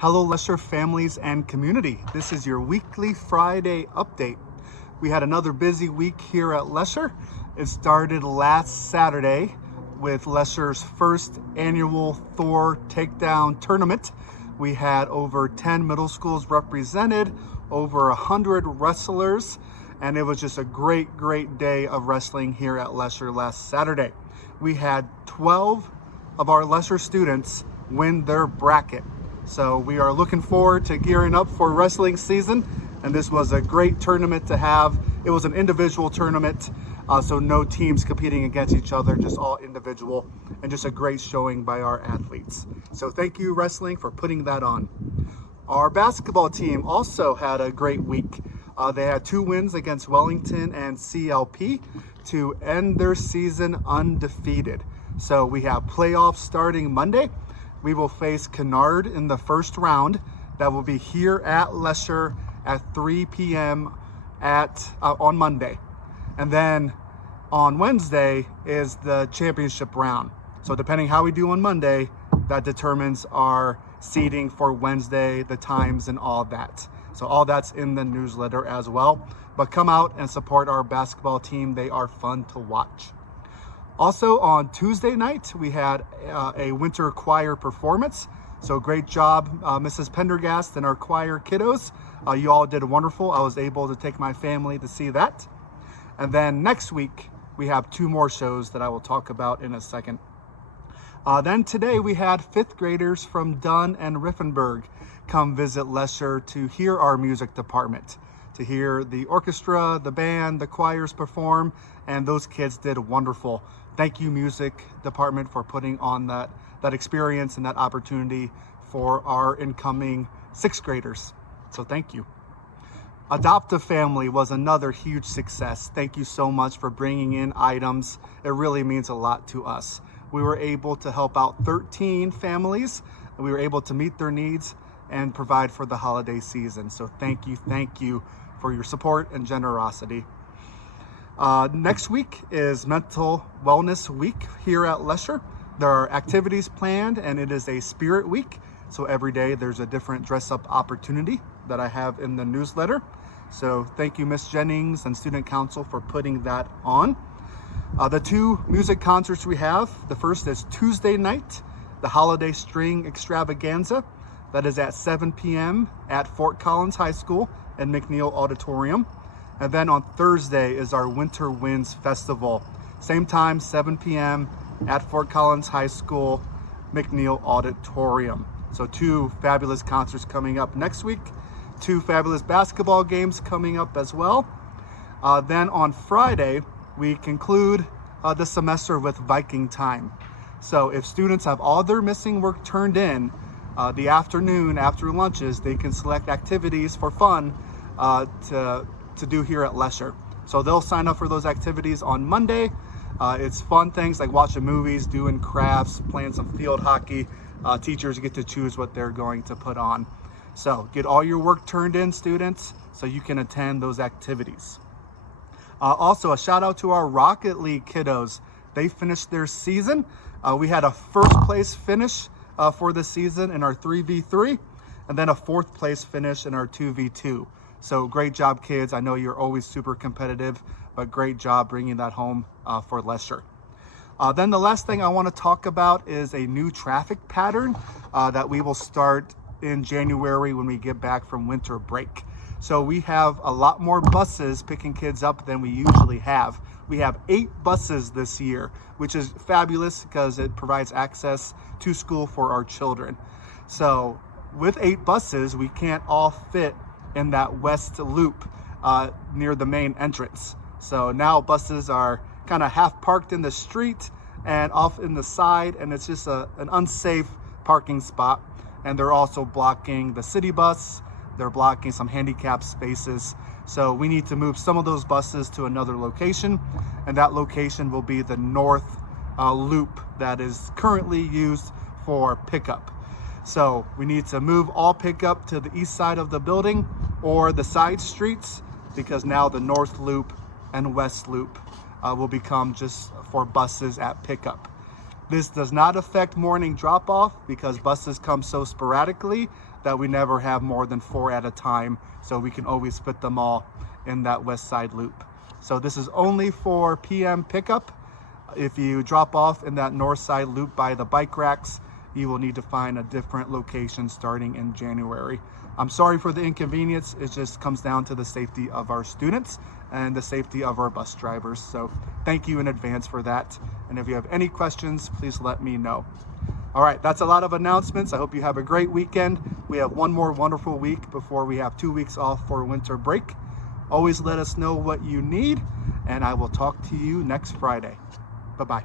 Hello Lesser families and community. This is your weekly Friday update. We had another busy week here at Lesser. It started last Saturday with Lesser's first annual Thor Takedown Tournament. We had over 10 middle schools represented, over 100 wrestlers, and it was just a great day of wrestling here at Lesser last Saturday. We had 12 of our Lesser students win their bracket. So we are looking forward to gearing up for wrestling season, and this was a great tournament to have. It was an individual tournament, so no teams competing against each other, just all individual, and just a great showing by our athletes. So thank you, wrestling, for putting that on. Our basketball team also had a great week. They had 2 wins against Wellington and CLP to end their season undefeated. So we have playoffs starting Monday. We will face Kennard in the first round. That will be here at Lesser at 3 p.m. On Monday. And then on Wednesday is the championship round. So depending how we do on Monday, that determines our seeding for Wednesday, the times and all that. So all that's in the newsletter as well. But come out and support our basketball team. They are fun to watch. Also on Tuesday night, we had a winter choir performance. So great job, Mrs. Pendergast and our choir kiddos. You all did wonderful. I was able to take my family to see that. And then next week, we have 2 more shows that I will talk about in a second. Then today we had 5th graders from Dunn and Riffenberg come visit Lesser to hear our music department, to hear the orchestra, the band, the choirs perform, and those kids did wonderful. Thank you, music department, for putting on that experience and that opportunity for our incoming 6th graders. So thank you. Adopt a Family was another huge success. Thank you so much for bringing in items. It really means a lot to us. We were able to help out 13 families, and we were able to meet their needs and provide for the holiday season. So thank you for your support and generosity. Next week is Mental Wellness Week here at Lesser. There are activities planned, and it is a spirit week. So every day there's a different dress-up opportunity that I have in the newsletter. So thank you, Miss Jennings and Student Council, for putting that on. The 2 music concerts we have, the first is Tuesday night, the Holiday String Extravaganza. That is at 7 p.m. at Fort Collins High School and McNeil Auditorium. And then on Thursday is our Winter Winds Festival. Same time, 7 p.m. at Fort Collins High School, McNeil Auditorium. So 2 fabulous concerts coming up next week. 2 fabulous basketball games coming up as well. Then on Friday, we conclude the semester with Viking time. So if students have all their missing work turned in, the afternoon after lunches, they can select activities for fun to do here at Lesser. So they'll sign up for those activities on Monday. It's fun things like watching movies, doing crafts, playing some field hockey. Teachers get to choose what they're going to put on. So get all your work turned in, students, so you can attend those activities. Also, a shout out to our Rocket League kiddos. They finished their season. We had a 1st place finish for the season in our 3v3, and then a 4th place finish in our 2v2. So great job, kids. I know you're always super competitive, but great job bringing that home for Lesser. Then the last thing I want to talk about is a new traffic pattern that we will start in January when we get back from winter break. So we have a lot more buses picking kids up than we usually have. We have 8 buses this year, which is fabulous because it provides access to school for our children. So with 8 buses, we can't all fit in that west loop near the main entrance. So now buses are kind of half parked in the street and off in the side, and it's just an unsafe parking spot. And they're also blocking the city bus. They're blocking some handicapped spaces. So we need to move some of those buses to another location, and that location will be the north loop that is currently used for pickup. So we need to move all pickup to the east side of the building or the side streets, because now the north loop and west loop will become just for buses at pickup. This does not affect morning drop-off because buses come so sporadically that we never have more than 4 at a time, so we can always fit them all in that west side loop. So this is only for PM pickup. If you drop off in that north side loop by the bike racks, you will need to find a different location starting in January. I'm sorry for the inconvenience. It just comes down to the safety of our students and the safety of our bus drivers. So thank you in advance for that. And if you have any questions, please let me know. All right, that's a lot of announcements. I hope you have a great weekend. We have one more wonderful week before we have 2 weeks off for winter break. Always let us know what you need, and I will talk to you next Friday. Bye-bye.